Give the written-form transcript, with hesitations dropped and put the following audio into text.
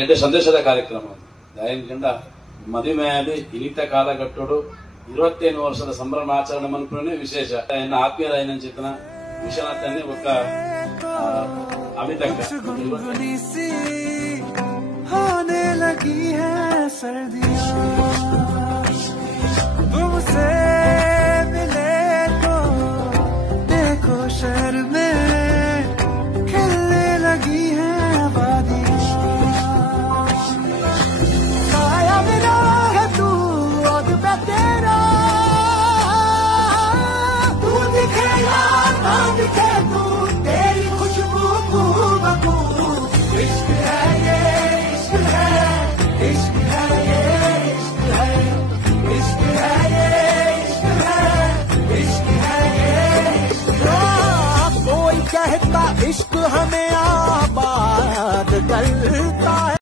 ಎಂಟು ಸಂದೇಶದ ಕಾರ್ಯಕ್ರಮ ದಯವಿಟ್ಟು ಮದುವೆಯಲ್ಲಿ ಇನಿತ ಕಾಲಘಟ್ಟೋಡು 25 ವರ್ಷದ ಸಂಭ್ರಮಾಚರಣೆ ಮನ್ಪುರನೇ ವಿಶೇಷ ಎನ್ನ ಆತ್ಮೀಯರಾಯನ ಚಿತ್ರನ ವಿಶ್ವನಾಥನ್ನೇ ఒక अभी तक